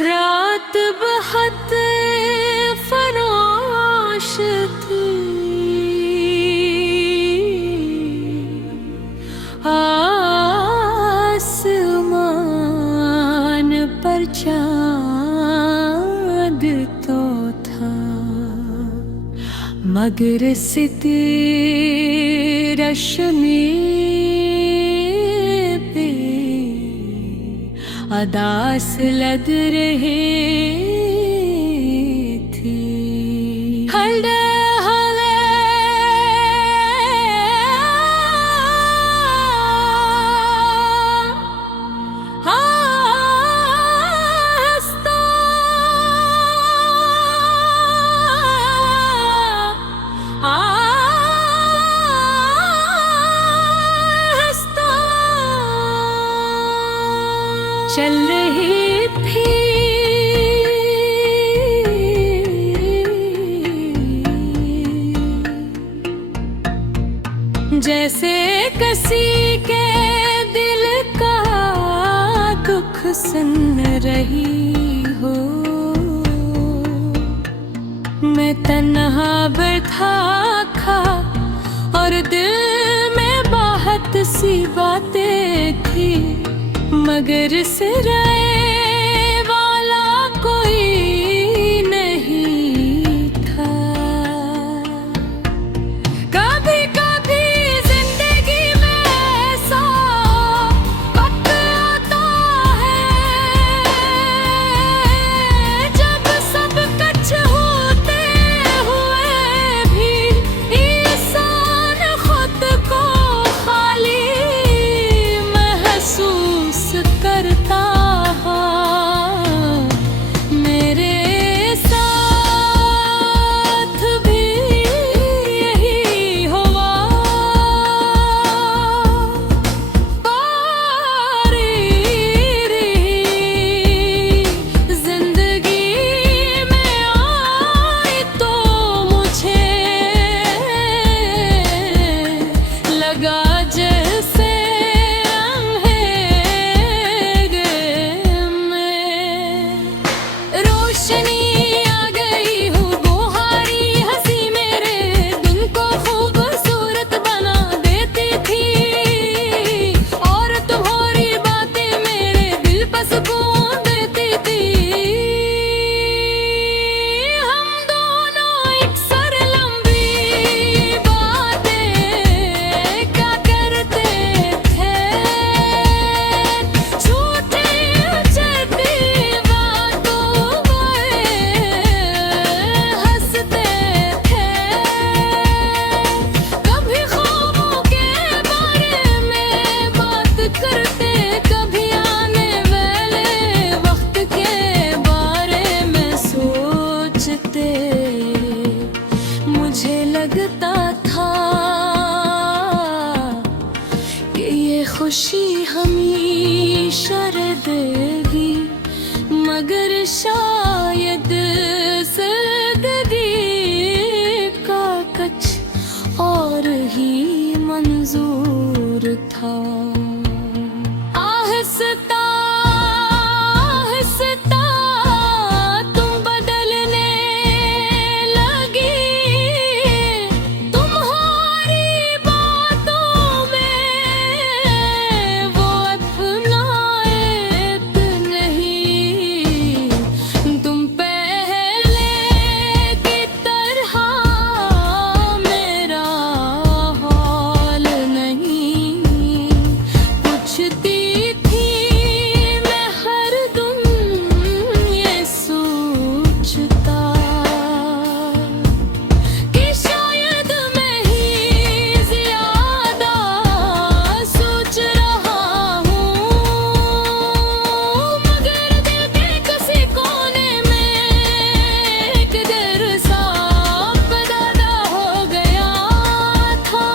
रात बहुत फराश थी, आसमान पर चाँद तो था, मगर सितारे रश्मि अदास लग रही थी। चल रही थी जैसे किसी के दिल का दुख सुन रही हो। मैं तन्हा बैठा था और दिल में बहुत सी बातें थी, मगर सिराए वाला कोई नहीं था। कभी कभी जिंदगी में ऐसा वक्त आता है जब सब कुछ होते हुए भी इंसान खुद को खाली महसूस करता है। मेरे साथ भी यही हुआ। जिंदगी में आई तो मुझे लगा जैसे रोशनी आ गई हूँ बुहारी हंसी मेरे दिल को खूबसूरत बना देती थी, और तुम्हारी बातें मेरे दिल पर सुकून देती थी। हम दोनों अक्सर लंबी बातें क्या करते थे, झूठी उचटी बातों हंसते थे। कभी ख्वाबों के बारे में बात करते, कभी आने वाले वक्त के बारे में सोचते। मुझे लगता था कि ये खुशी हमेशा रहेगी, मगर शायद जिंदगी का कुछ और ही मंजूर था। आहिस्ता आहिस्ता तुम बदलने लगी, तुम्हारी बातों में वो अपनायत नहीं। तुम पहले की तरह मेरा हाल नहीं पूछती थी। मैं हर दिन ये सोचता कि शायद मैं ही ज्यादा सोच रहा हूँ, मगर दिल के किसी कोने में एक डर सा पैदा हो गया था।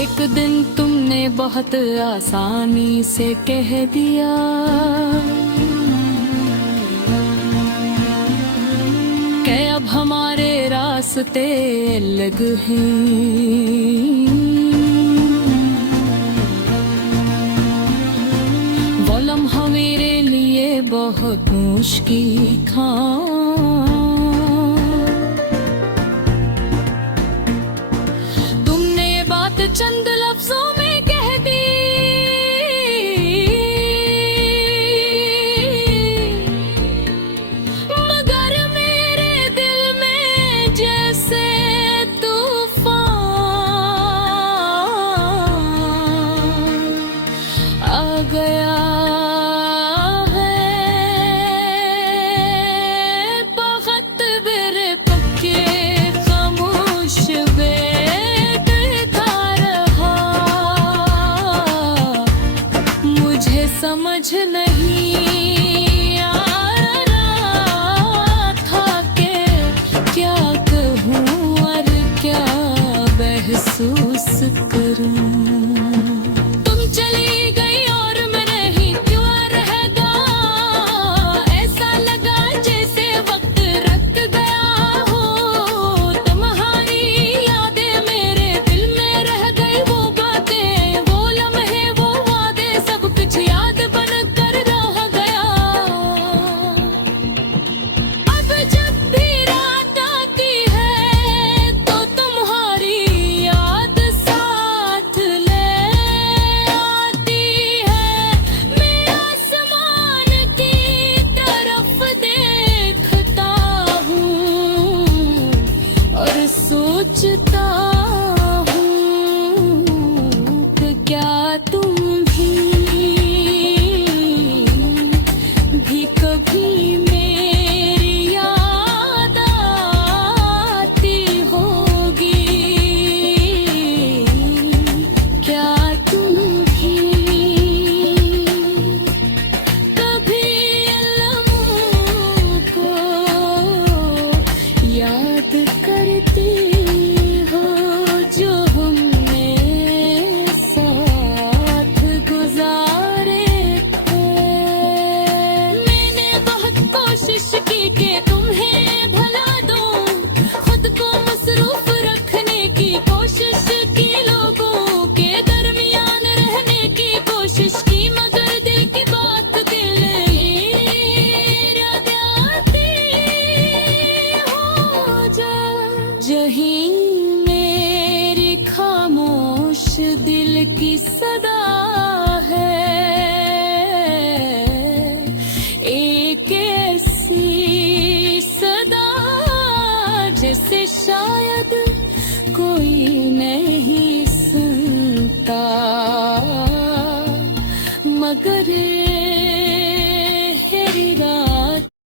एक दिन तुमने बहुत आसानी से कह दिया कि अब हमारे रास्ते अलग हैं। वो लम्हा मेरे लिए बहुत गोश की खां। तुमने ये बात चंद लफ्जों में